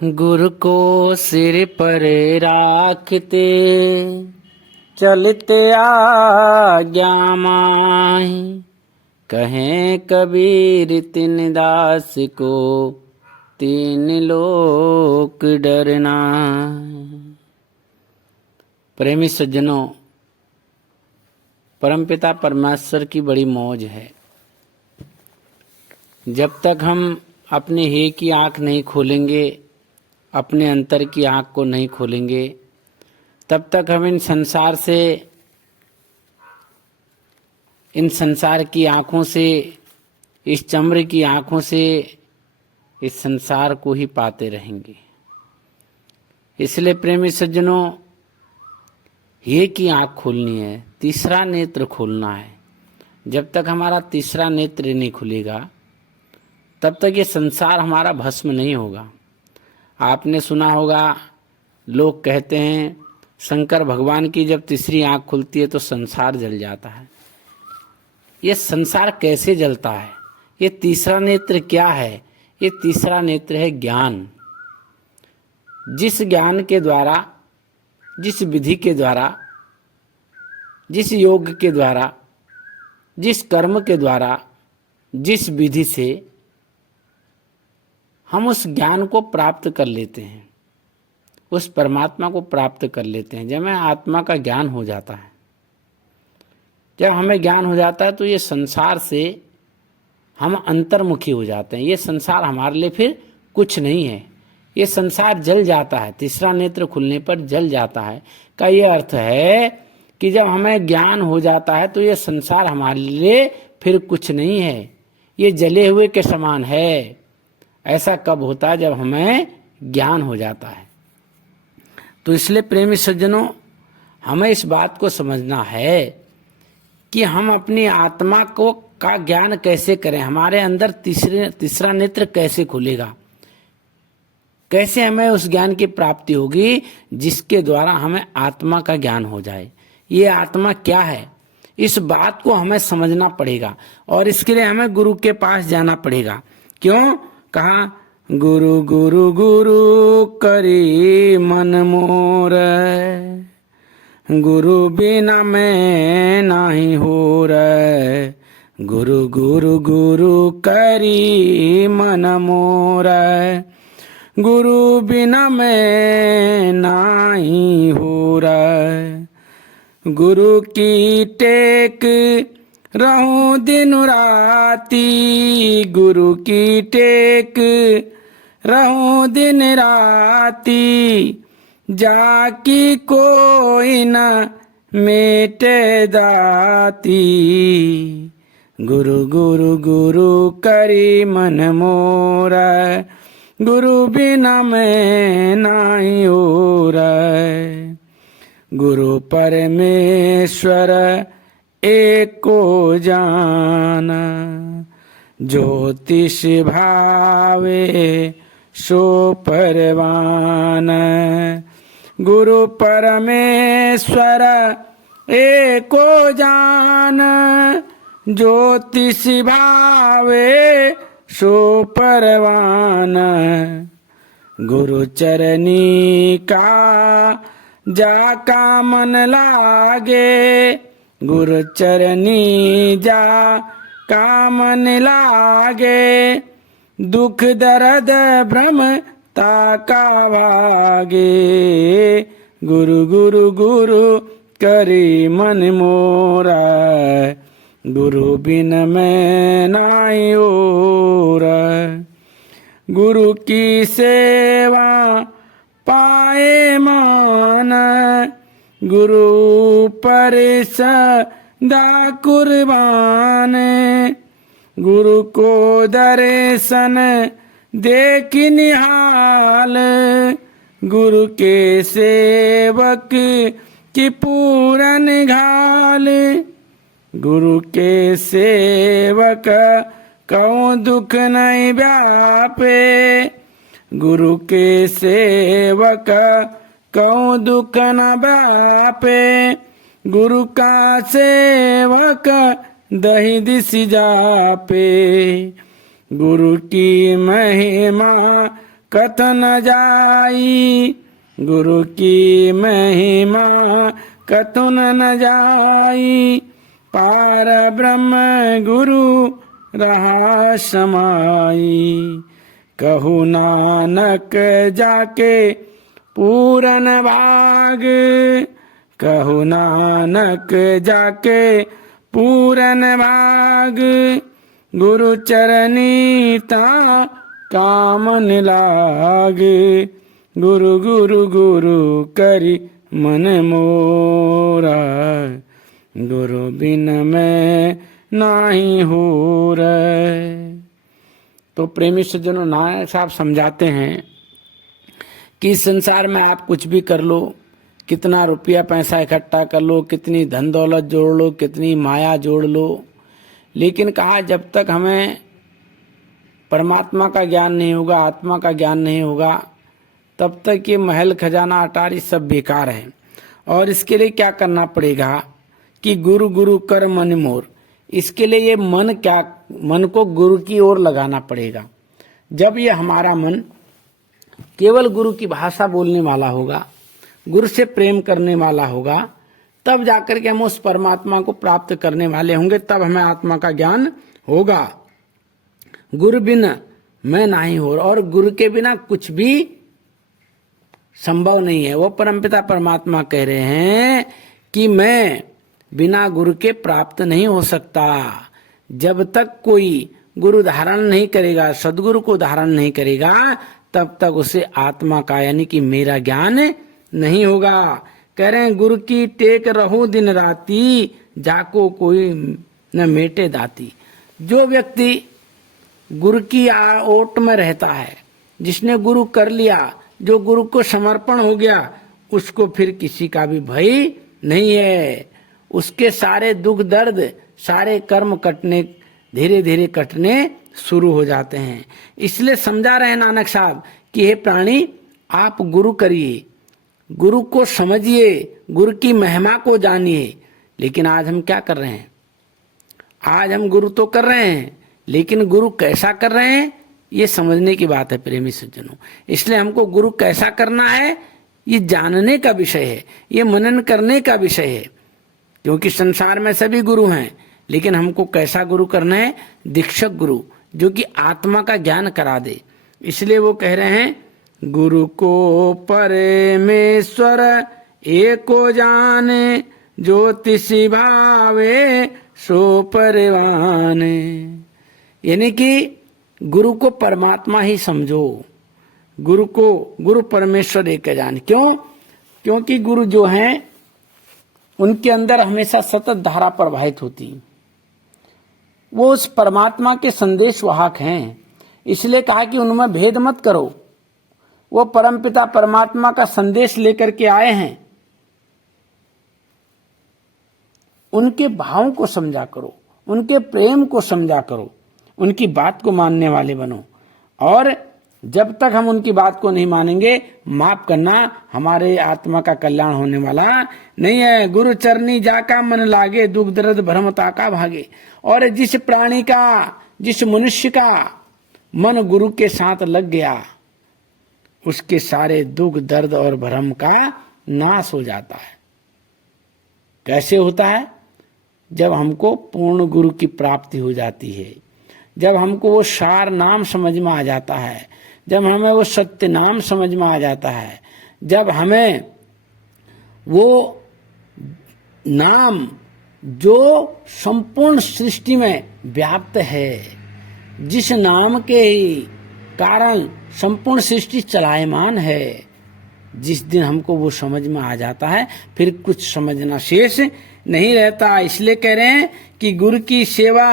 गुरु को सिर पर राखते चलते आज्ञा माही। कहें कबीर तिन दास को तीन लोक डरना। प्रेमी सज्जनों, परमपिता परमेश्वर की बड़ी मौज है। जब तक हम अपने हे की आंख नहीं खोलेंगे, अपने अंतर की आंख को नहीं खोलेंगे, तब तक हम इन संसार की आंखों से, इस चमड़े की आंखों से इस संसार को ही पाते रहेंगे। इसलिए प्रेमी सज्जनों, हे की आंख खोलनी है, तीसरा नेत्र खोलना है। जब तक हमारा तीसरा नेत्र नहीं खुलेगा, तब तक ये संसार हमारा भस्म नहीं होगा। आपने सुना होगा, लोग कहते हैं शंकर भगवान की जब तीसरी आंख खुलती है तो संसार जल जाता है। ये संसार कैसे जलता है? ये तीसरा नेत्र क्या है? ये तीसरा नेत्र है ज्ञान। जिस ज्ञान के द्वारा, जिस विधि के द्वारा, जिस योग के द्वारा, जिस कर्म के द्वारा, जिस विधि से हम उस ज्ञान को प्राप्त कर लेते हैं, उस परमात्मा को प्राप्त कर लेते हैं। जब हमें आत्मा का ज्ञान हो जाता है, जब हमें ज्ञान हो जाता है तो ये संसार से हम अंतर्मुखी हो जाते हैं। ये संसार हमारे लिए फिर कुछ नहीं है। ये संसार जल जाता है, तीसरा नेत्र खुलने पर जल जाता है का ये अर्थ है कि जब हमें ज्ञान हो जाता है तो ये संसार हमारे लिए फिर कुछ नहीं है, ये जले हुए के समान है। ऐसा कब होता है? जब हमें ज्ञान हो जाता है। तो इसलिए प्रेमी सज्जनों, हमें इस बात को समझना है कि हम अपनी आत्मा को का ज्ञान कैसे करें, हमारे अंदर तीसरा नेत्र कैसे खुलेगा, कैसे हमें उस ज्ञान की प्राप्ति होगी जिसके द्वारा हमें आत्मा का ज्ञान हो जाए। ये आत्मा क्या है, इस बात को हमें समझना पड़ेगा और इसके लिए हमें गुरु के पास जाना पड़ेगा। क्यों कहा? गुरु गुरु गुरु करी मन मोर, गुरु बिना मैं नाही हो रे। गुरु गुरु गुरु करी मन मोर, गुरु बिना मैं नाही हो रे। गुरु की टेक रहूं दिन राती, गुरु की टेक रहूं दिन राती। जाकी कोई न मेटे दाती, गुरु गुरु गुरु करी मन मोरा। गुरु बिना मैं नाही हो रे। गुरु परमेश्वर एको जाना, ज्योतिष भावे सो परवान। गुरु परमेश्वर एको जान, ज्योतिष भावे सो परवान। गुरु चरनी का जाका मन लागे, गुरु चरनी जा का मन लागे। दुख दर्द भ्रम ताका भागे, गुरु गुरु गुरु करी मन मोरा। गुरु बिन मैं नाई और। गुरु की सेवा पाए मान, गुरु पर सदा कुर्बान। गुरु को दर्शन देख निहाल, गुरु के सेवक की पूरन घाल। गुरु के सेवक कौन दुख नहीं व्यापे, गुरु के सेवक कौन दुख न व्यापे। गुरु का सेवक दही दिस जापे, गुरु की महिमा कथन जाई, गुरु की महिमा कथन न जाई, पार ब्रह्म गुरु रहा समाई। कहु नानक जाके पूरन भाग, कहु नानक जाके पूरन भाग, गुरु चरनी ता कामन लाग, गुरु गुरु गुरु करी मन मोरा, गुरु बिन मैं नाही हो रे। तो प्रेमी सज्जनों, नानक साहब समझाते हैं कि इस संसार में आप कुछ भी कर लो, कितना रुपया पैसा इकट्ठा कर लो, कितनी धन दौलत जोड़ लो, कितनी माया जोड़ लो, लेकिन कहा जब तक हमें परमात्मा का ज्ञान नहीं होगा, आत्मा का ज्ञान नहीं होगा, तब तक ये महल खजाना अटारी सब बेकार है। और इसके लिए क्या करना पड़ेगा कि गुरु गुरु कर मन मोर। इसके लिए ये मन को गुरु की ओर लगाना पड़ेगा। जब ये हमारा मन केवल गुरु की भाषा बोलने वाला होगा, गुरु से प्रेम करने वाला होगा, तब जाकर के हम उस परमात्मा को प्राप्त करने वाले होंगे, तब हमें आत्मा का ज्ञान होगा। गुरु बिना मैं नहीं हो, और गुरु के बिना कुछ भी संभव नहीं है। वो परमपिता परमात्मा कह रहे हैं कि मैं बिना गुरु के प्राप्त नहीं हो सकता। जब तक कोई गुरु धारण नहीं करेगा, सदगुरु को धारण नहीं करेगा, तब तक उसे आत्मा का यानी कि मेरा ज्ञान नहीं होगा। कह रहे हैं गुरु की टेक रहूं दिन राती, जाको कोई न मेटे दाती। जो व्यक्ति गुरु की ओट में रहता है, जिसने गुरु कर लिया, जो गुरु को समर्पण हो गया, उसको फिर किसी का भी भय नहीं है। उसके सारे दुख दर्द, सारे कर्म कटने, धीरे धीरे कटने शुरू हो जाते हैं। इसलिए समझा रहे हैं नानक साहब कि हे प्राणी, आप गुरु करिए, गुरु को समझिए, गुरु की महिमा को जानिए। लेकिन आज हम क्या कर रहे हैं? आज हम गुरु तो कर रहे हैं, लेकिन गुरु कैसा कर रहे हैं ये समझने की बात है प्रेमी सज्जनों। इसलिए हमको गुरु कैसा करना है ये जानने का विषय है, ये मनन करने का विषय है। क्योंकि संसार में सभी गुरु हैं, लेकिन हमको कैसा गुरु करना है? दीक्षक गुरु, जो कि आत्मा का ज्ञान करा दे। इसलिए वो कह रहे हैं गुरु को परमेश्वर एको जाने, ज्योतिषी भावे सो परवाने। यानी कि गुरु को परमात्मा ही समझो, गुरु को गुरु परमेश्वर एक जान। क्यों? क्योंकि गुरु जो हैं उनके अंदर हमेशा सतत धारा प्रवाहित होती, वो उस परमात्मा के संदेश वाहक हैं। इसलिए कहा कि उनमें भेद मत करो, वो परमपिता परमात्मा का संदेश लेकर के आए हैं। उनके भावों को समझा करो, उनके प्रेम को समझा करो, उनकी बात को मानने वाले बनो। और जब तक हम उनकी बात को नहीं मानेंगे, माफ करना, हमारे आत्मा का कल्याण होने वाला नहीं है। गुरु चरनी जाका मन लागे, दुख दर्द भ्रमता का भागे। और जिस प्राणी का, जिस मनुष्य का मन गुरु के साथ लग गया, उसके सारे दुख दर्द और भ्रम का नाश हो जाता है। कैसे होता है? जब हमको पूर्ण गुरु की प्राप्ति हो जाती है, जब हमको वो सार नाम समझ में आ जाता है, जब हमें वो सत्य नाम समझ में आ जाता है, जब हमें वो नाम जो संपूर्ण सृष्टि में व्याप्त है, जिस नाम के ही कारण संपूर्ण सृष्टि चलायमान है, जिस दिन हमको वो समझ में आ जाता है, फिर कुछ समझना शेष नहीं रहता। इसलिए कह रहे हैं कि गुरु की सेवा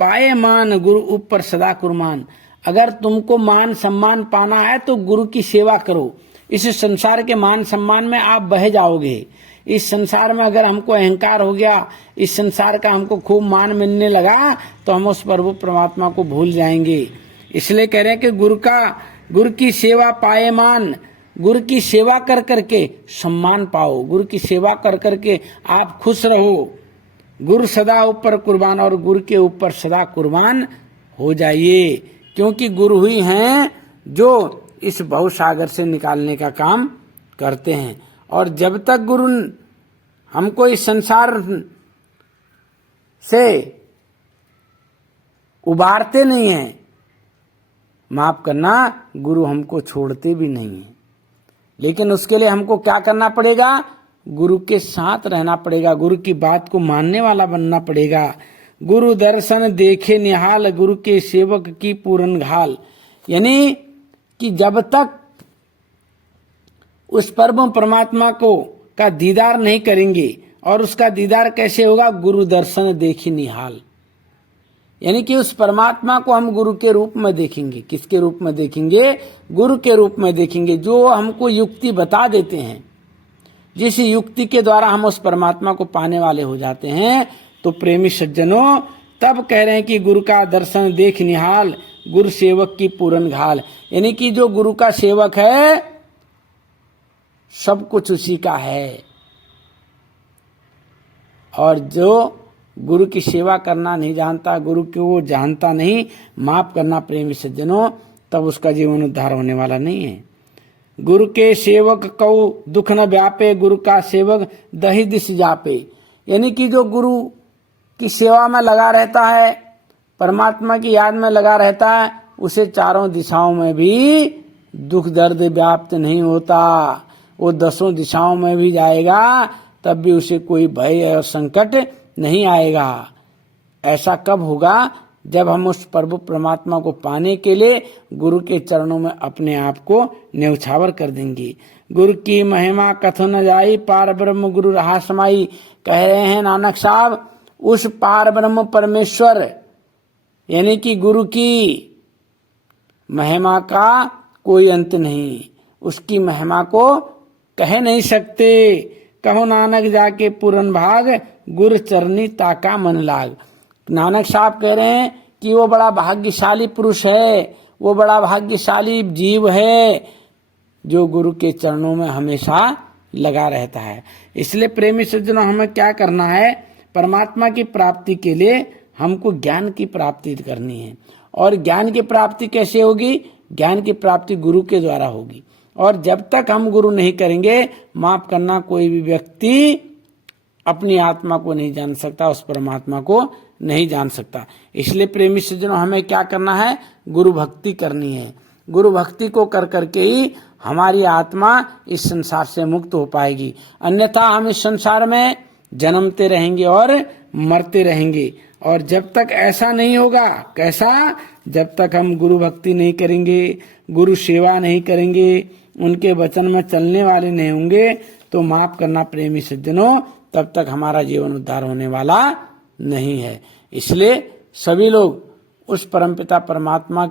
पाए मान, गुरु ऊपर सदा कुर्बान। अगर तुमको मान सम्मान पाना है तो गुरु की सेवा करो। इस संसार के मान सम्मान में आप बह जाओगे। इस संसार में अगर हमको अहंकार हो गया, इस संसार का हमको खूब मान मिलने लगा, तो हम उस प्रभु परमात्मा को भूल जाएंगे। इसलिए कह रहे हैं कि गुरु की सेवा पाए मान, गुरु की सेवा कर करके सम्मान पाओ, गुरु की सेवा कर करके आप खुश रहो। गुरु सदा ऊपर कुर्बान, और गुरु के ऊपर सदा कुर्बान हो जाइए। क्योंकि गुरु ही हैं जो इस भवसागर से निकालने का काम करते हैं। और जब तक गुरु हमको इस संसार से उबारते नहीं हैं, माफ करना, गुरु हमको छोड़ते भी नहीं हैं। लेकिन उसके लिए हमको क्या करना पड़ेगा? गुरु के साथ रहना पड़ेगा, गुरु की बात को मानने वाला बनना पड़ेगा। गुरु दर्शन देखे निहाल, गुरु के सेवक की पूरन घाल। यानी कि जब तक उस परम परमात्मा को का दीदार नहीं करेंगे, और उसका दीदार कैसे होगा? गुरु दर्शन देखे निहाल, यानी कि उस परमात्मा को हम गुरु के रूप में देखेंगे। किसके रूप में देखेंगे? गुरु के रूप में देखेंगे, जो हमको युक्ति बता देते हैं। जिस युक्ति के द्वारा हम उस परमात्मा को पाने वाले हो जाते हैं। तो प्रेमी सज्जनों, तब कह रहे हैं कि गुरु का दर्शन देख निहाल, गुरु सेवक की पूरन घाल। यानी कि जो गुरु का सेवक है, सब कुछ उसी का है। और जो गुरु की सेवा करना नहीं जानता, गुरु को जानता नहीं, माफ करना प्रेमी सज्जनों, तब उसका जीवन उद्धार होने वाला नहीं है। गुरु के सेवक को दुख न व्यापे, गुरु का सेवक दही दिश जापे। यानी कि जो गुरु की सेवा में लगा रहता है, परमात्मा की याद में लगा रहता है, उसे चारों दिशाओं में भी दुख दर्द व्याप्त नहीं होता। वो 10 दिशाओं में भी जाएगा, तब भी उसे कोई भय और संकट नहीं आएगा। ऐसा कब होगा? जब हम उस प्रभु परमात्मा को पाने के लिए गुरु के चरणों में अपने आप को न्यौछावर कर देंगे। गुरु की महिमा कथन न जाई, पार ब्रह्म गुरु रहा समाई। कह रहे हैं नानक साहब, उस पार ब्रह्म परमेश्वर यानी कि गुरु की महिमा का कोई अंत नहीं, उसकी महिमा को कह नहीं सकते। कहो नानक जाके पूरन भाग, गुरु चरनी ताका मन लाग। नानक साहब कह रहे हैं कि वो बड़ा भाग्यशाली पुरुष है, वो बड़ा भाग्यशाली जीव है, जो गुरु के चरणों में हमेशा लगा रहता है। इसलिए प्रेमी सज्जनों, हमें क्या करना है? परमात्मा की प्राप्ति के लिए हमको ज्ञान की प्राप्ति करनी है। और ज्ञान की प्राप्ति कैसे होगी? ज्ञान की प्राप्ति गुरु के द्वारा होगी। और जब तक हम गुरु नहीं करेंगे, माफ करना, कोई भी व्यक्ति अपनी आत्मा को नहीं जान सकता, उस परमात्मा को नहीं जान सकता। इसलिए प्रेमी सज्जनों, हमें क्या करना है? गुरु भक्ति करनी है। गुरु भक्ति को कर करके ही हमारी आत्मा इस संसार से मुक्त हो पाएगी। अन्यथा हम इस संसार में जन्मते रहेंगे और मरते रहेंगे। और जब तक ऐसा नहीं होगा, कैसा? जब तक हम गुरु भक्ति नहीं करेंगे, गुरु सेवा नहीं करेंगे, उनके वचन में चलने वाले नहीं होंगे, तो माफ करना प्रेमी सज्जनों, तब तक हमारा जीवन उद्धार होने वाला नहीं है। इसलिए सभी लोग उस परमपिता परमात्मा